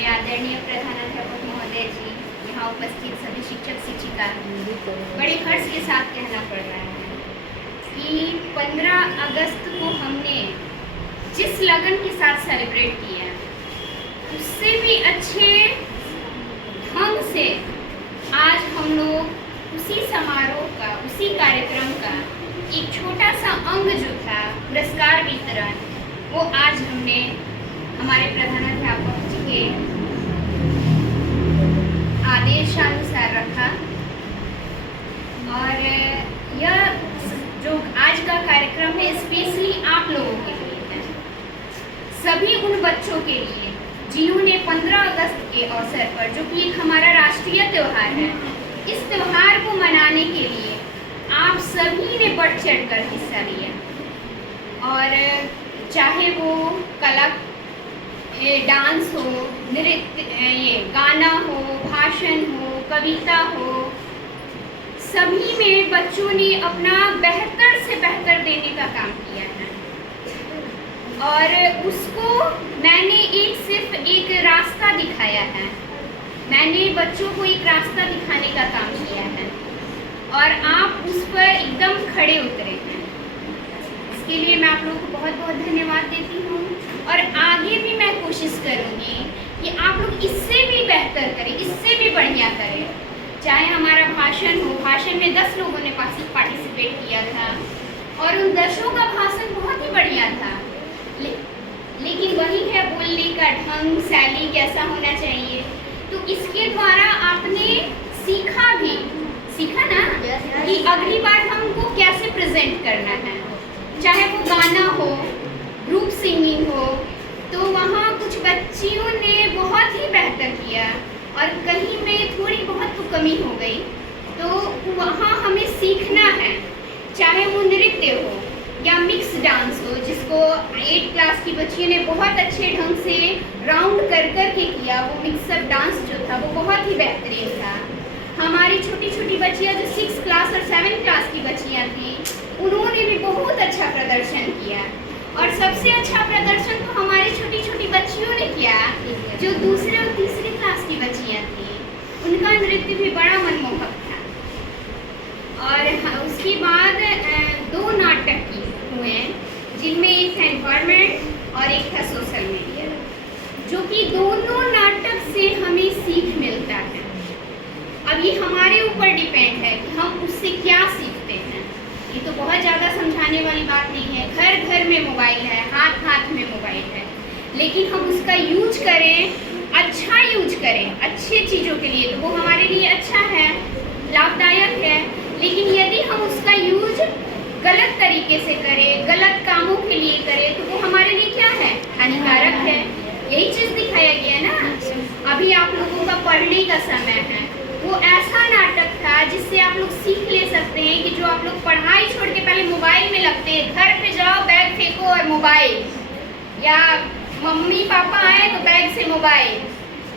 हमारे आदरणीय प्रधानाध्यापक महोदय जी, यहाँ उपस्थित सभी शिक्षक शिक्षिका, बड़े हर्ष के साथ कहना पड़ रहा है कि 15 अगस्त को हमने जिस लगन के साथ सेलिब्रेट किया, उससे भी अच्छे ढंग से आज हम लोग उसी समारोह का, उसी कार्यक्रम का एक छोटा सा अंग जो था पुरस्कार वितरण, वो आज हमने हमारे प्रधानाध्यापक जी के आदेशानुसार रखा। और यह जो आज का कार्यक्रम है स्पेशली आप लोगों के लिए है, सभी उन बच्चों के लिए जिन्होंने 15 अगस्त के अवसर पर, जो कि एक हमारा राष्ट्रीय त्यौहार है, इस त्यौहार को मनाने के लिए आप सभी ने बढ़ चढ़ कर हिस्सा लिया। और चाहे वो कला, डांस हो, नृत्य, ये गाना हो, भाषण हो, कविता हो, सभी में बच्चों ने अपना बेहतर से बेहतर देने का काम किया है। और उसको मैंने सिर्फ एक रास्ता दिखाया है, मैंने बच्चों को एक रास्ता दिखाने का काम किया है और आप उस पर एकदम खड़े उतरे हैं। इसके लिए मैं आप लोगों को बहुत बहुत धन्यवाद देती हूँ और आगे भी मैं कोशिश करूँगी कि आप लोग इससे भी बेहतर करें, इससे भी बढ़िया करें। चाहे हमारा भाषण हो, भाषण में 10 लोगों ने पार्टिसिपेट किया था और उन 10 का भाषण बहुत ही बढ़िया था, लेकिन वही है बोलने का ढंग, शैली कैसा होना चाहिए। तो इसके द्वारा आपने सीखा ना कि अगली बार हमको कैसे प्रेजेंट करना है। चाहे वो गाना हो, ग्रुप सिंगिंग हो, तो वहाँ कुछ बच्चियों ने बहुत ही बेहतर किया और कहीं में थोड़ी बहुत तो कमी हो गई, तो वहाँ हमें सीखना है। चाहे वो नृत्य हो या मिक्स डांस हो, जिसको 8 क्लास की बच्चियों ने बहुत अच्छे ढंग से राउंड कर के किया, वो मिक्सअप डांस जो था वो बहुत ही बेहतरीन था। हमारी छोटी छोटी बच्चियाँ जो 6 क्लास और 7 क्लास की बच्चियाँ थीं, उन्होंने भी बहुत अच्छा प्रदर्शन किया। और सबसे अच्छा प्रदर्शन तो हमारी छोटी छोटी बच्चियों ने किया जो 2री और 3री क्लास की बच्चियाँ थीं, उनका नृत्य भी बड़ा मनमोहक था। और उसके बाद 2 नाटक हुए, जिनमें एक था एनवायरनमेंट और एक था सोशल मीडिया, जो कि दोनों नाटक से हमें सीख मिलता है। अब ये हमारे ऊपर डिपेंड है कि हम उससे क्या सीखते हैं। ये तो बहुत ज़्यादा समझाने वाली बात नहीं है, घर घर में मोबाइल है, हाथ हाथ में मोबाइल है, लेकिन हम उसका यूज करें, अच्छा यूज करें अच्छे चीज़ों के लिए, तो वो हमारे लिए अच्छा है, लाभदायक है। लेकिन यदि हम उसका यूज गलत तरीके से करें, गलत कामों के लिए करें, तो वो हमारे लिए क्या है, हानिकारक है। यही चीज़ दिखाया गया ना। अभी आप लोगों का पढ़ने का समय है, वो ऐसा नाटक था जिससे आप लोग सीख ले सकते हैं कि जो आप लोग पढ़ाई छोड़ के पहले मोबाइल में लगते हैं, घर पे जाओ बैग फेंको और मोबाइल, या मम्मी पापा आए तो बैग से मोबाइल,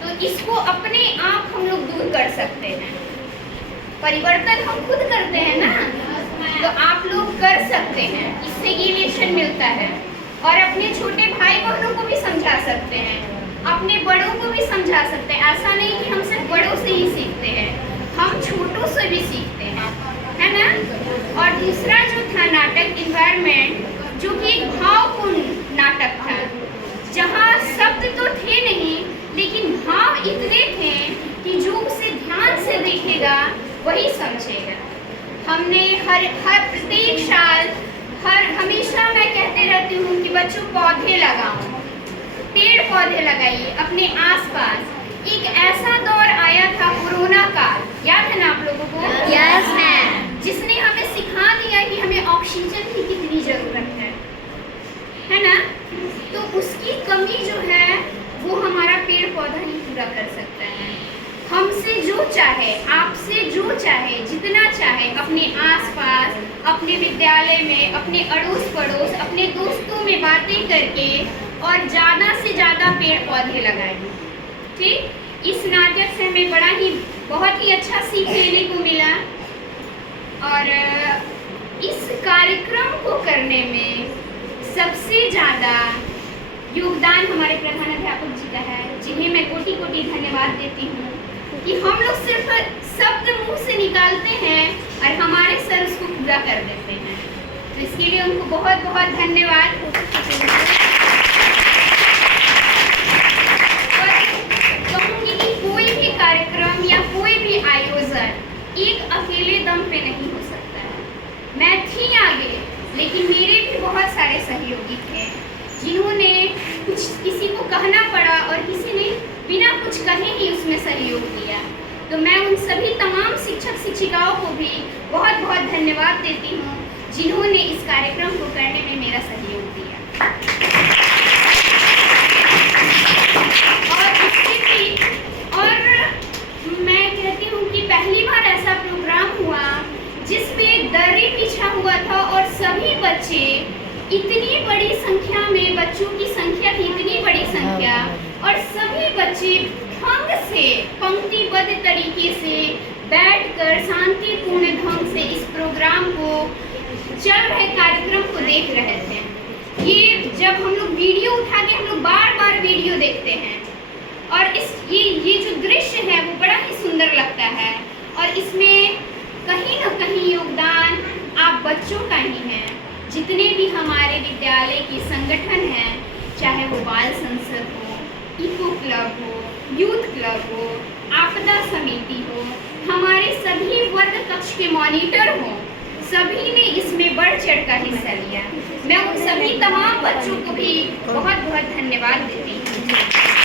तो इसको अपने आप हम लोग दूर कर सकते हैं। परिवर्तन हम खुद करते हैं ना, तो आप लोग कर सकते हैं, इससे ये लेसन मिलता है। और अपने छोटे भाई बहनों को भी समझा सकते हैं, अपने बड़ों को भी समझा सकते हैं। ऐसा नहीं कि हम सिर्फ बड़ों से ही सीखते हैं, हम छोटों से भी सीखते हैं, है ना। और दूसरा जो था नाटक एनवायरनमेंट, जो कि एक भावपूर्ण नाटक था, जहाँ शब्द तो थे नहीं, लेकिन भाव इतने थे कि जो उसे ध्यान से देखेगा वही समझेगा। हमने हर प्रत्येक साल हमेशा मैं कहते रहती हूँ कि बच्चों पौधे लगाओ, पेड़ पौधे लगाइए अपने आसपास। एक ऐसा दौर आया था कोरोना काल, याद है ना आप लोगों को? Yes ma'am. जिसने हमें सिखा दिया कि हमें ऑक्सीजन की कितनी ज़रूरत है ना। तो उसकी कमी जो है वो हमारा पेड़ पौधा ही पूरा कर सकता है। हमसे जो चाहे, आपसे जो चाहे, जितना चाहे, अपने आसपास, अपने विद्यालय में, अपने अड़ोस पड़ोस, अपने दोस्तों में बातें करके और ज़्यादा से ज़्यादा पेड़ पौधे लगाएं। ठीक, इस नाटक से हमें बहुत ही अच्छा सीख लेने को मिला। और इस कार्यक्रम को करने में सबसे ज़्यादा योगदान हमारे प्रधानाध्यापक जी का है, जिन्हें मैं कोटि भी धन्यवाद देती हूँ कि हम लोग सिर्फ शब्द मुंह से निकालते हैं और हमारे सर उसको पूरा कर देते हैं। तो इसके लिए उनको बहुत बहुत धन्यवाद। और कहूँगी कि कोई भी कार्यक्रम या कोई भी आयोजन एक अकेले दम पे नहीं हो सकता है। मैं थी आगे, लेकिन मेरे भी बहुत सारे सहयोगी थे जिन्होंने कुछ, किसी को कहना पड़ा और किसी ने बिना कुछ कहे ही उसमें सहयोग दिया। तो मैं उन सभी तमाम शिक्षक शिक्षिकाओं को भी बहुत बहुत धन्यवाद देती हूँ जिन्होंने इस कार्यक्रम को करने में मेरा सहयोग दिया। और मैं कहती हूँ कि पहली बार ऐसा प्रोग्राम हुआ जिसमें दर्री बिछा हुआ था और सभी बच्चे, इतनी बड़ी संख्या में बच्चों की संख्या थी, इतनी बड़ी संख्या, और सभी बच्चे ढंग से पंक्तिबद्ध तरीके से बैठकर शांतिपूर्ण ढंग से इस प्रोग्राम को, चल रहे कार्यक्रम को देख रहे थे। ये जब हम लोग वीडियो उठा के हम लोग बार बार वीडियो देखते हैं और ये जो दृश्य है वो बड़ा ही सुंदर लगता है। और इसमें कहीं न कहीं योगदान आप बच्चों का ही है। जितने भी हमारे विद्यालय के संगठन हैं, चाहे वो बाल संसद हो, इको क्लब हो, यूथ क्लब हो, आपदा समिति हो, हमारे सभी वर्ग कक्ष के मॉनिटर हो, सभी ने इसमें बढ़ चढ़ कर हिस्सा लिया। मैं उन सभी तमाम बच्चों को भी बहुत बहुत धन्यवाद देती हूँ।